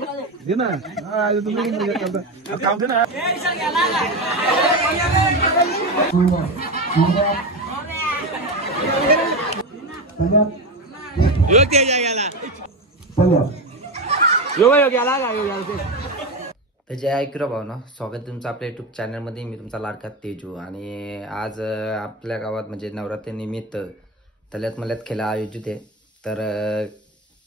दे ना काम दे ना तर जय ऐकरा भावना, स्वागत तुमचं आपल्या यूट्यूब चॅनलमध्ये. मी तुमचा लाडका तेजू. आणि आज आपल्या गावात म्हणजे नवरात्रीनिमित्त तल्यात मल्यात खेळ आयोजित आहे. तर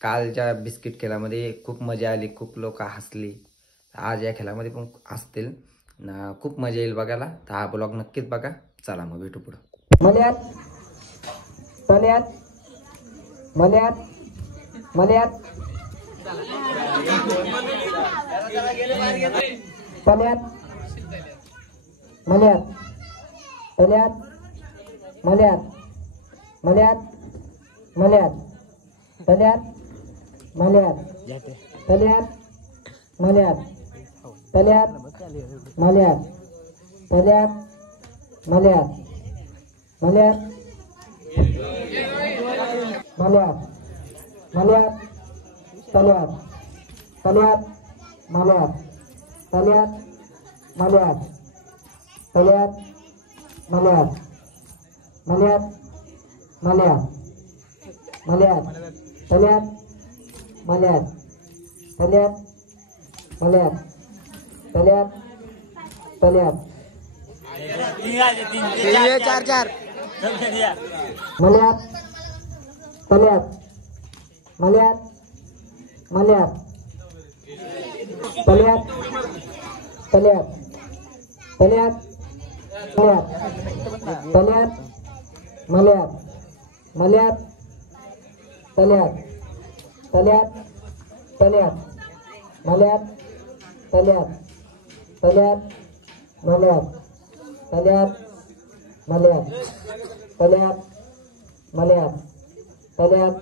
कालच्या बिस्किट खेळामध्ये खूप मजा आली, खूप लोक हसली. आज या खेळामध्ये पण हसतील, खूप मजा येईल बघायला. तर हा ब्लॉग नक्कीच बघा. चला मग भेटू पुढं. मल्यात तल्यात मल्यात मल्यात तल्यात मल्यात तल्यात मल्यात मल्यात मल्यात तल्यात मल्यात तल्यात मल्यात तल्यात मल्यात तल्यात मल्यात मल्यात मल्यात मल्यात तल्यात तल्यात मल्यात तल्यात मल्यात तल्यात मल्यात मल्यात मल्यात मल्यात तल्यात मल्यात तल्यात मल्यात तल्यात तल्यात चार चार मल्यात तल्यात मल्यात मल्यात तल्यात तल्यात तल्यात मल्यात तल्यात मल्यात मल्यात तल्यात तल्यात तल्यात मल्यात तल्यात तल्यात मल्यात तल्यात मल्यात तल्यात मल्यात तल्यात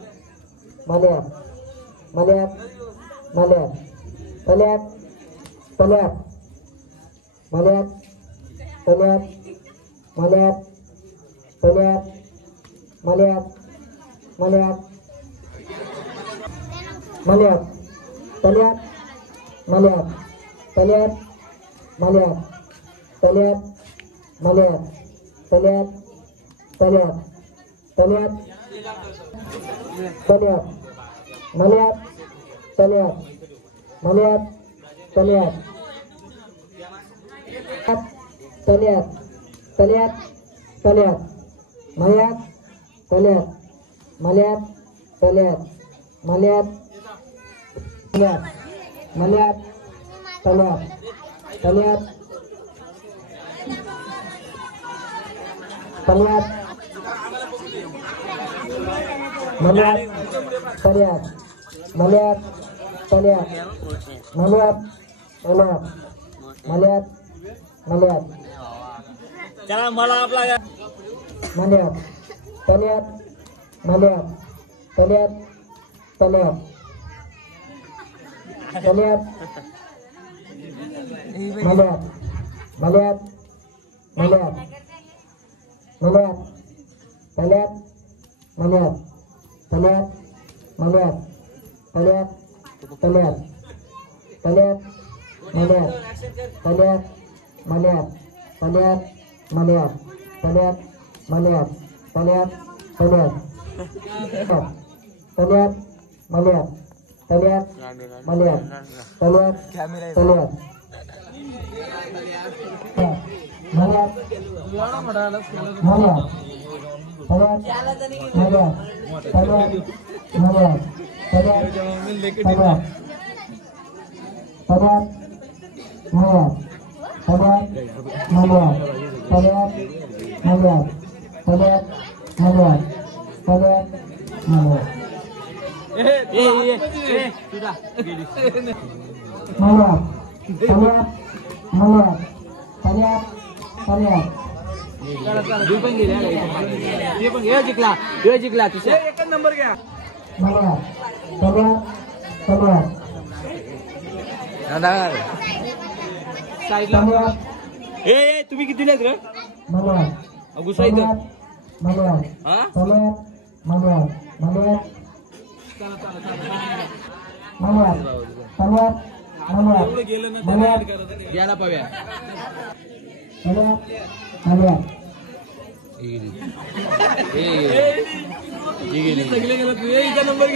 मल्यात मल्यात मल्यात तल्यात तल्यात मल्यात तल्यात मल्यात तल्यात मल्यात मल्यात मल्यात तल्यात मल्यात तल्यात मल्यात तल्यात मल्यात तल्यात तल्यात तल्यात तल्यात मल्यात तल्यात मल्यात तल्यात तल्यात तल्यात तल्यात मल्यात तल्यात मल्यात तल्यात मल्यात तल्यात मल्यात तल्यात तल्यात तल्यात मल्यात तल्यात मल्यात तल्यात मल्यात मल्यात मल्यात मल्यात चला मला आपला मल्यात तल्यात मल्यात तल्यात तल्यात तल्यात मल्यात मल्यात मल्यात मल्यात तल्यात मल्यात तल्यात मल्यात तल्यात तल्यात तल्यात मल्यात तल्यात मल्यात तल्यात मल्यात तल्यात मल्यात तल्यात तल्यात तल्यात मल्यात तल्यात मल्यात तल्यात तल्यात मल्यात मल्यात तल्यात मल्यात तल्यात मल्यात तल्यात तल्यात तल्यात मल्यात तल्यात मल्यात तल्यात मल्यात तल्यात मल्यात तल्यात मल्यात मल्यात तल्यात मल्यात तल्यात तल्यात जिंकला तुझ्या एकच नंबर घ्या मल्यात तल्यात तल्यात साईडला ए तुम्ही किती लेत रे मल्यात गुस्सा इथं मल्यात हा तल्यात मल्यात मल्यात मल्यात गेला पाव्या नंबर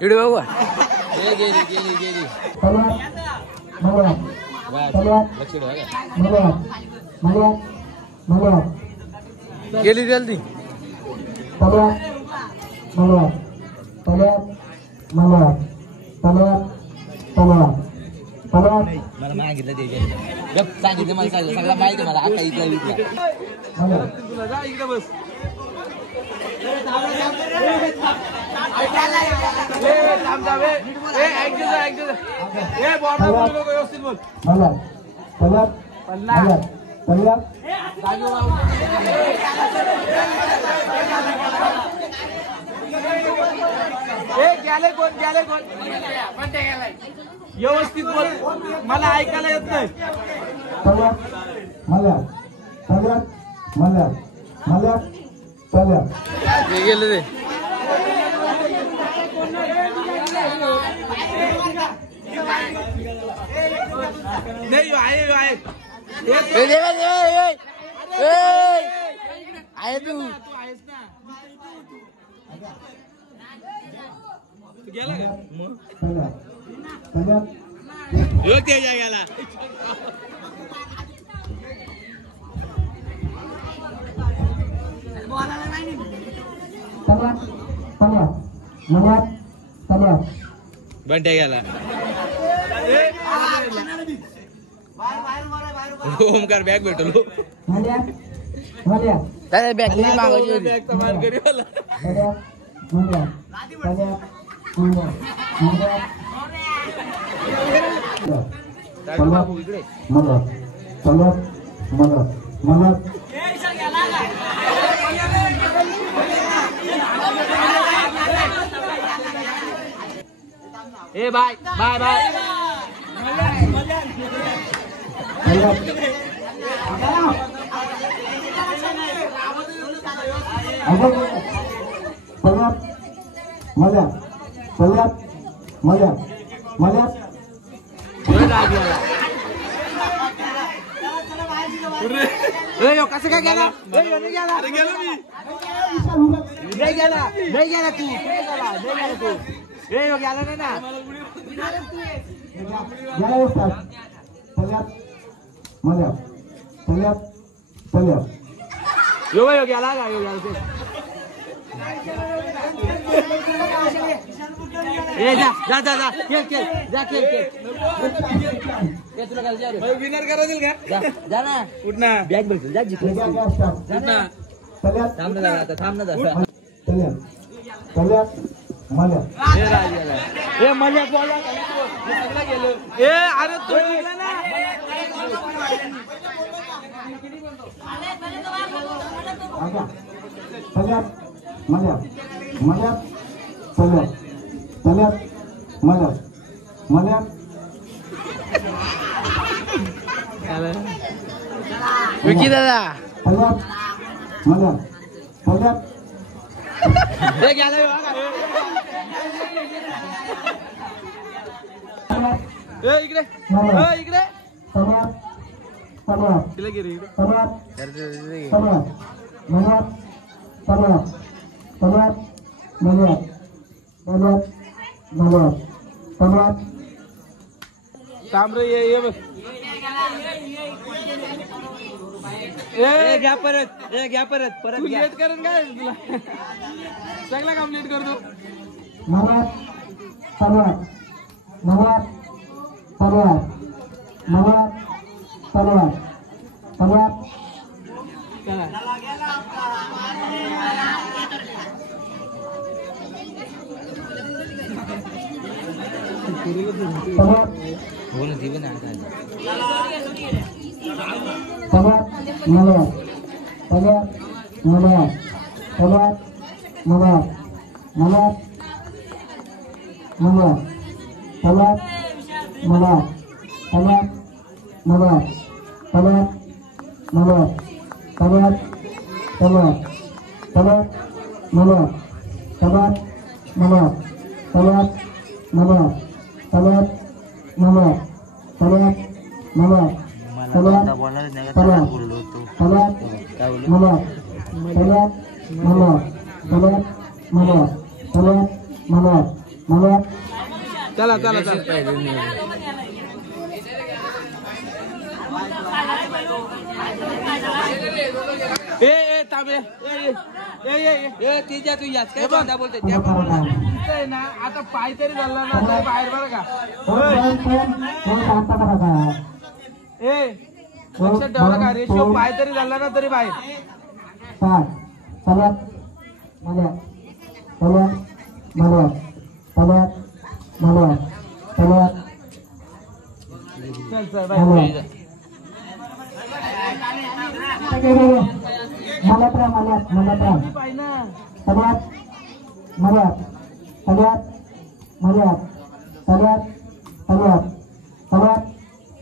व्हिडिओ बघू गेली जल्दी मला मागितलं ते सांगितलं मला सगळं माहिती मला आता इथला तुला जा इकडे बस व्यवस्थित बोल व्यवस्थित बोल मला ऐकायला येत नाही गेले ते नाही आहे तू गेला का गेला बंट्या गेला ओमकार बॅग भेटलो बॅग मान करी ए बाय बाय बाय कसं काय गेला गेला तू गेला नाही ना गेला विनर करा देईल का जा ना उठ ना बॅग भेटेल जा जिकडे थांब ना थांब ना मजा बोला अरे तो विकी दादा इकडे इकडे तांबरे ये बस घ्या परत घ्या परत लेट करून काय तुला सगळं कंप्लीट करतो तल्यात मल्यात तल्यात मल्यात तल्यात मल्यात तल्यात मल्यात तल्यात मल्यात तल्यात तल्यात तल्यात मल्यात तल्यात मल्यात तल्यात मल्यात तल्यात मल्यात मल्यात चला चला चला ए ताबे तिच्या तू याच काय बांधा बोलते त्या ना आता पाय तरी झाला ना तरी बाहेर बरं का ए लक्षात ठेवलं का रेशो पाय तरी झाला ना तरी बाहेर तल्यात मल्यात तल्यात मल्यात तल्यात मल्यात तल्यात चल चल बाहेर मल्यात मल्यात मल्यात पाय ना तल्यात मल्यात तल्यात मल्यात तल्यात तल्यात तल्यात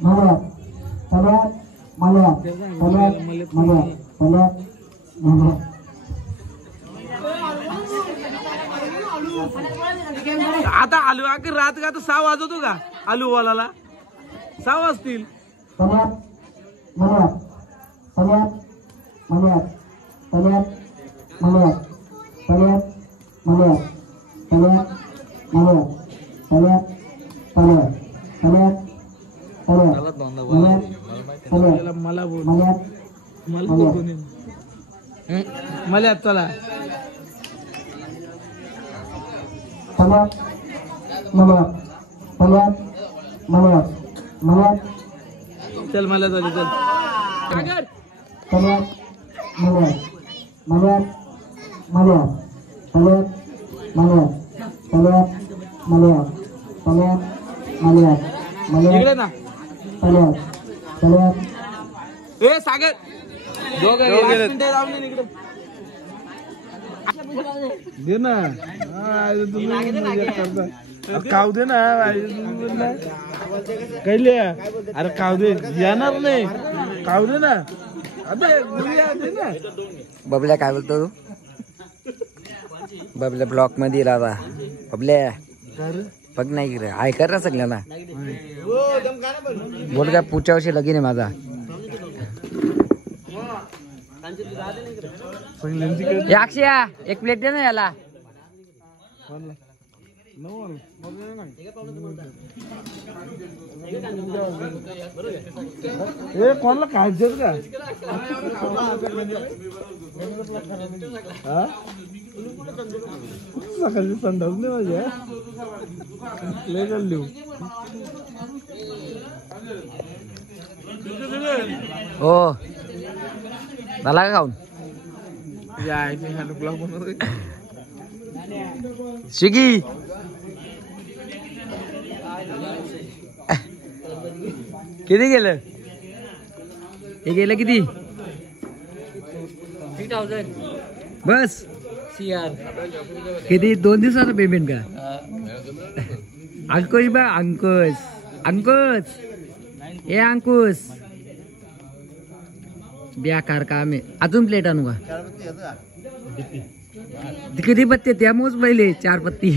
मल्यात तल्यात मल्यात तल्यात मल्यात तल्यात मल्यात आता आलू अखेर रात का तर 6 वाजवतो का आलू वालाला 6 वाजतील तल्यात मल्यात तल्यात मल्यात तल्यात मल्यात तल्यात मल्यात तल्यात मल्यात तल्यात तल्यात तल्यात तल्यात मल्यात तल्यात मला बोल मल्यात मला बोल मला चला तल्यात मल्यात तल्यात मल्यात मल्यात चल मला चल चल तल्यात मल्यात मल्यात मल्यात तल्यात मल्यात तल्यात मल्यात तल्यात मल्यात मल्यात इकडे ना तल्यात तल्यात ए सागर दोघे जाऊन इकडे दे ना काव दे ना कैले अरे काव दे येणार नाही काव दे ना अबे दे ना बबल्या काय बोलतो तू बबल्या ब्लॉक मध्ये येला आता बबल्या बघ नाही रे ऐकर ना सगळ्यांना बोल काय पुढच्या वर्षी लगीन आहे माझा हे अक्षया एक प्लेट दे ना याला हे कोणाला खायचं का सकाळची संडास नाही माझ्या लय लिहू हो झाला का खाऊन स्विगी किती गेलं हे गेलं किती 3000 बस CR किती 2 दिवसाचं पेमेंट का अंकुश बा अंकुश अंकुश ए अंकुश बेकार काम आहे अजून प्लेट आणू का किती पत्ते त्यामुळेच पहिले 4 पत्ती